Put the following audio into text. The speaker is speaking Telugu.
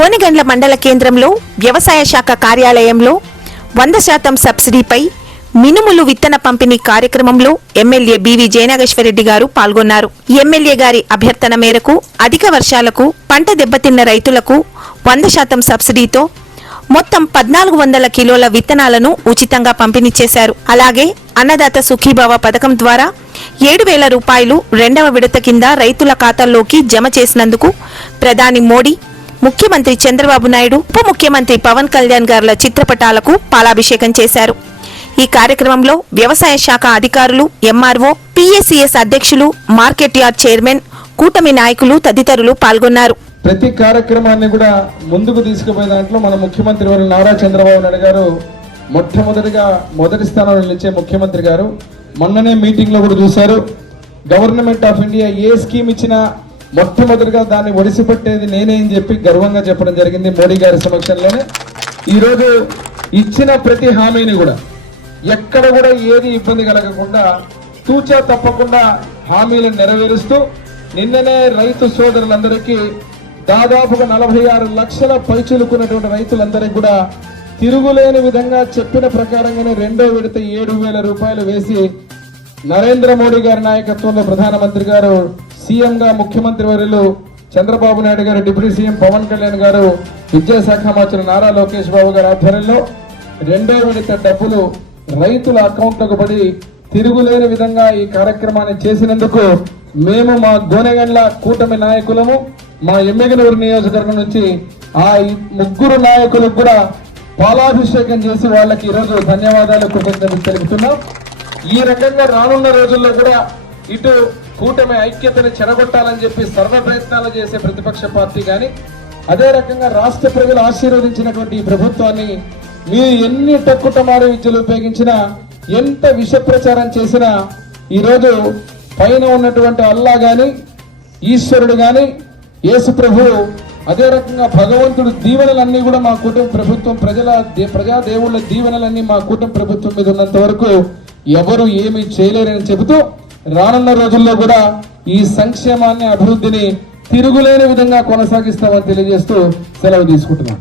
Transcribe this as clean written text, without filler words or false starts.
గోనెగండ్ల మండల కేంద్రంలో వ్యవసాయ శాఖ కార్యాలయంలో 100% సబ్సిడీపై మినుములు విత్తన పంపిణీ కార్యక్రమంలో ఎమ్మెల్యే బివి జయనాగేశ్వరరెడ్డి గారు పాల్గొన్నారు. ఎమ్మెల్యే గారి అభ్యర్థన మేరకు అధిక వర్షాలకు పంట దెబ్బతిన్న రైతులకు 100% సబ్సిడీతో మొత్తం 1400 కిలోల విత్తనాలను ఉచితంగా పంపిణీ చేశారు. అలాగే అన్నదాత సుఖీభావ పథకం ద్వారా 7,000 రూపాయలు రెండవ విడత కింద రైతుల ఖాతాల్లోకి జమ చేసినందుకు ప్రధాని మోడీ, ముఖ్యమంత్రి చంద్రబాబు నాయుడు, ఉప ముఖ్యమంత్రి పవన్ కళ్యాణ్ గారుల చిత్రపటాలకు పాలాభిషేకం చేశారు. ఈ కార్యక్రమంలో వ్యవసాయ శాఖ అధికారులు, ఎంఆర్ఓ, పిఎస్సిఎస్ అధ్యక్షులు, మార్కెట్ యార్డ్ చైర్మన్, కూటమి నాయకులు తదితరులు పాల్గొన్నారు. ప్రతి కార్యక్రమాన్ని కూడా ముందుకు తీసుకుపోయే దాంట్లో మన ముఖ్యమంత్రి వారు నారా చంద్రబాబు నాయుడు గారు మొదటి స్థానంలో నిలిచే ముఖ్యమంత్రి గారు. మొన్ననే మీటింగ్ లో కూడా చూశారు. Government of India A scheme ఇచ్చినా మొట్టమొదటిగా దాన్ని ఒడిసిపట్టేది నేనే అని చెప్పి గర్వంగా చెప్పడం జరిగింది మోడీ గారి సమక్షంలోనే. ఈరోజు ఇచ్చిన ప్రతి హామీని కూడా ఎక్కడ కూడా ఏది ఇబ్బంది కలగకుండా తూచా తప్పకుండా హామీలను నెరవేరుస్తూ నిన్ననే రైతు సోదరులందరికీ దాదాపుగా 46 లక్షల పైచులుకున్నటువంటి రైతులందరికీ కూడా తిరుగులేని విధంగా చెప్పిన ప్రకారంగానే రెండో విడత 7,000 రూపాయలు వేసి నరేంద్ర మోడీ గారి నాయకత్వంలో ప్రధానమంత్రి గారు, సీఎం గా ముఖ్యమంత్రి వర్యులు చంద్రబాబు నాయుడు గారు, డిప్యూటీ సీఎం పవన్ కళ్యాణ్ గారు, విద్యాశాఖ మంత్రి నారా లోకేష్ బాబు గారి ఆధ్వర్యంలో రెండో విడత డబ్బులు రైతుల అకౌంట్లకు పడి తిరుగులేని విధంగా ఈ కార్యక్రమాన్ని చేసినందుకు మేము మా గోనెగండ్ల కూటమి నాయకులము, మా ఎమ్మెగనూరు నియోజకవర్గం నుంచి ఆ 3 నాయకులకు కూడా పాలాభిషేకం చేసి వాళ్ళకి ఈరోజు ధన్యవాదాలు, కృతజ్ఞతలు తెలుపుతున్నాం. ఈ రకంగా రానున్న రోజుల్లో కూడా ఇటు కూటమి ఐక్యతను చెడగొట్టాలని చెప్పి సర్వ ప్రయత్నాలు చేసే ప్రతిపక్ష పార్టీ కానీ, అదే రకంగా రాష్ట్ర ప్రజలు ఆశీర్వదించినటువంటి ఈ ప్రభుత్వాన్ని మీరు ఎన్ని టక్కుటమారు విద్యలు ఉపయోగించినా, ఎంత విష ప్రచారం చేసినా, ఈరోజు పైన ఉన్నటువంటి అల్లా గాని, ఈశ్వరుడు గాని, యేసు ప్రభు, అదే రకంగా భగవంతుడు దీవెనలన్నీ కూడా మా కుటుంబ ప్రభుత్వం, ప్రజా దేవుళ్ళ దీవెనలన్నీ మా కుటుంబ ప్రభుత్వం మీద ఉన్నంత వరకు ఎవరు ఏమీ చేయలేరని చెబుతూ రానున్న రోజుల్లో కూడా ఈ సంక్షేమాన్ని, అభివృద్ధిని తిరుగులేని విధంగా కొనసాగిస్తామని తెలియజేస్తూ సెలవు తీసుకుంటున్నాం.